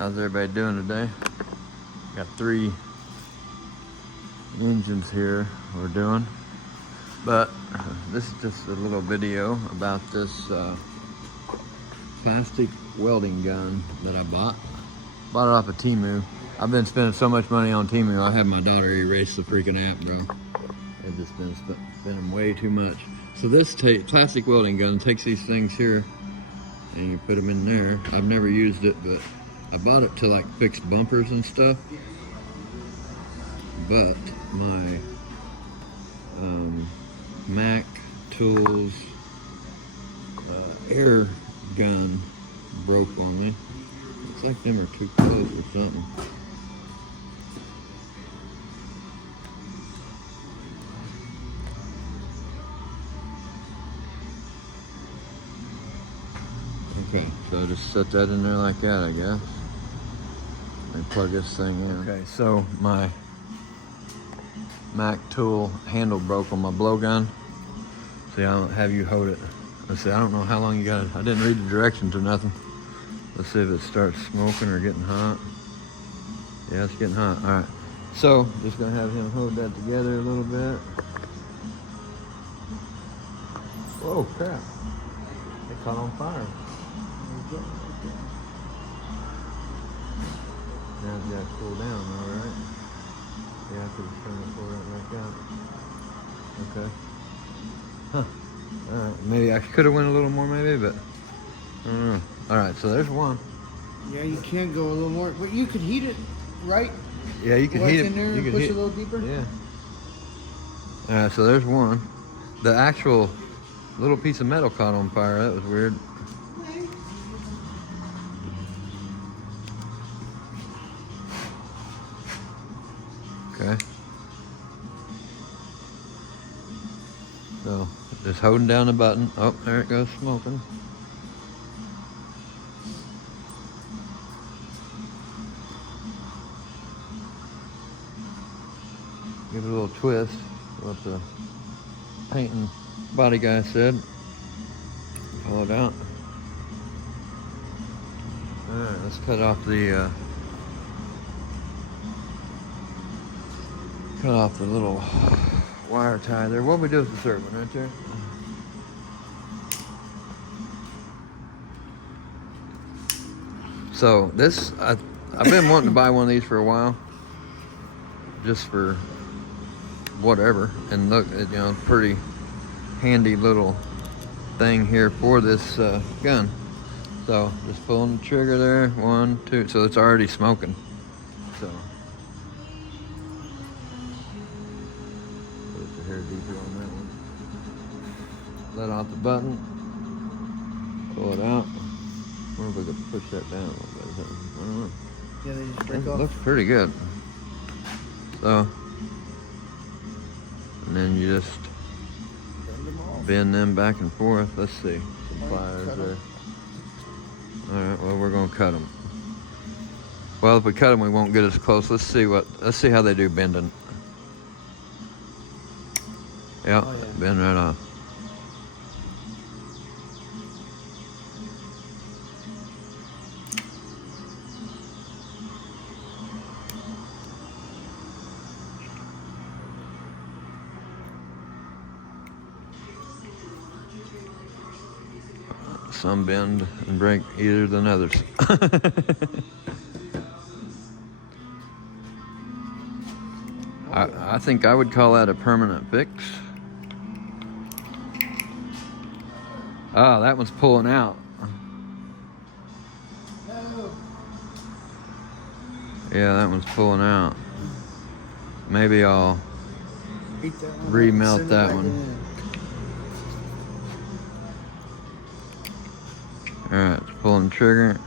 How's everybody doing today? Got 3 engines here we're doing, but this is just a little video about this plastic welding gun that I bought. Bought it off of Temu. I've been spending so much money on Temu, I had my daughter erase the freaking app, bro. I've just been spending way too much. So this plastic welding gun takes these things here and you put them in there. I've never used it, but I bought it to like fix bumpers and stuff. But my Mac tools air gun broke on me. It's like them are too close or something. Okay, so I just set that in there like that, I guess. And plug this thing in. Okay, so my Mac tool handle broke on my blowgun. See, I don't have you hold it. Let's see, I don't know how long you got it. I didn't read the directions or nothing. Let's see if it starts smoking or getting hot. Yeah, it's getting hot. All right. So, just gonna have him hold that together a little bit. Whoa, crap. It caught on fire. Now it's got to cool down, all right? Yeah, I could just turn it right back out. Okay. Huh. All right. Maybe I could have went a little more, maybe, but I don't know. All right, so there's one. Yeah, you can go a little more, but you could heat it, right? Yeah, you can heat it. In there, you can push heat a little deeper. Yeah. All right, so there's one. The actual little piece of metal caught on fire. That was weird. Okay. So, just holding down the button. Oh, there it goes smoking. Give it a little twist, what the painting body guy said. Pull it out. Alright, let's cut off the little wire tie there. What we do with the third one right there? So this, I've been wanting to buy one of these for a while, just for whatever. And look, you know, pretty handy little thing here for this gun. So just pulling the trigger there, 1, 2. So it's already smoking. So. Hair deeper on that one. Let out the button. Pull it out. I wonder if I could push that down a little bit. I don't know. Yeah, they just break It off. looks pretty good. So, and then you just bend them back and forth. Let's see. Some pliers there. Alright, well, we're going to cut them. Well, if we cut them, we won't get as close. Let's see how they do bending. Yep, oh, yeah. Bend right off. Some bend and break easier than others. I think I would call that a permanent fix. Oh, that one's pulling out. Yeah, that one's pulling out. Maybe I'll remelt that one. Alright, it's pulling the trigger.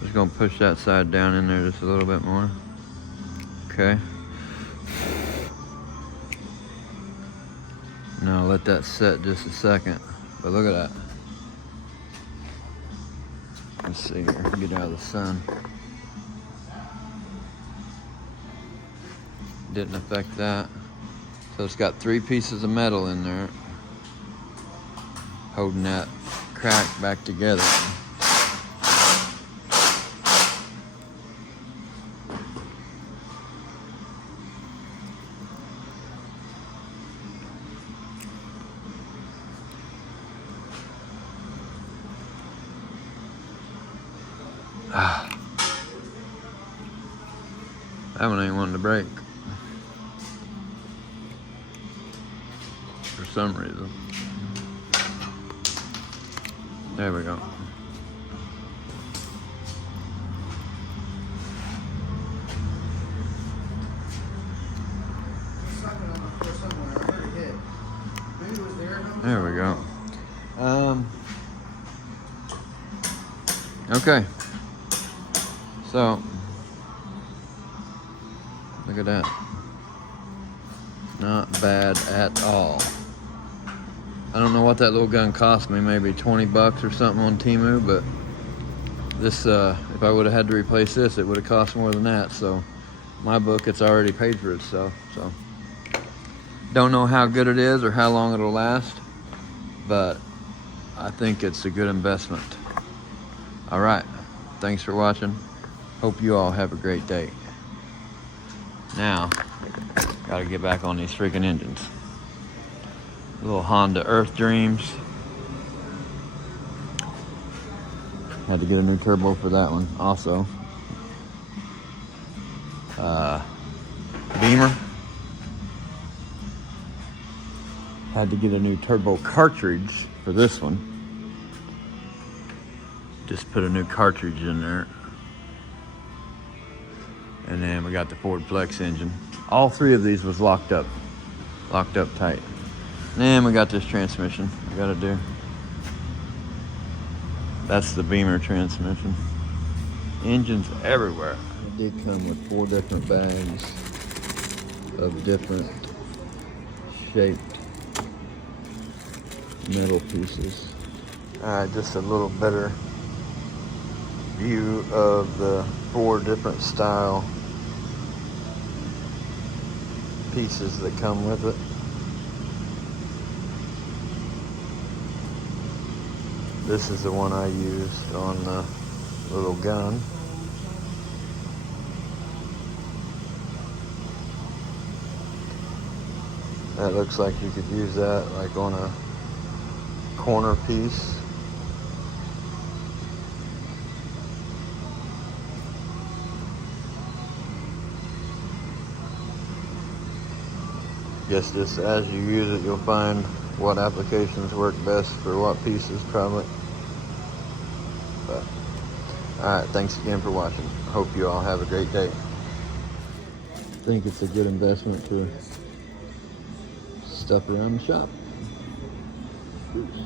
Just gonna push that side down in there just a little bit more. Okay. Now let that set just a second. But look at that. Let's see here, get out of the sun. Didn't affect that. So it's got 3 pieces of metal in there holding that crack back together. That one ain't wanting to break. For some reason. There we go. There we go. Okay. So, look at that. Not bad at all. I don't know what that little gun cost me, maybe 20 bucks or something on Temu, but this, if I would have had to replace this, it would have cost more than that. So, my book, it's already paid for itself. So, don't know how good it is or how long it'll last, but I think it's a good investment. All right. Thanks for watching. Hope you all have a great day. Now, gotta get back on these freaking engines. Little Honda Earth Dreams. Had to get a new turbo for that one also. Beamer. Had to get a new turbo cartridge for this one. Just put a new cartridge in there. And then we got the Ford Flex engine. All three of these was locked up tight. And we got this transmission I gotta do. That's the Beamer transmission. Engines everywhere. It did come with 4 different bags of different shaped metal pieces. Alright, just a little better view of the 4 different style pieces that come with it. This is the one I used on the little gun. That looks like you could use that like on a corner piece. Guess just as you use it, you'll find what applications work best for what pieces, probably. But, alright, thanks again for watching. Hope you all have a great day. I think it's a good investment for stuff around the shop. Oops.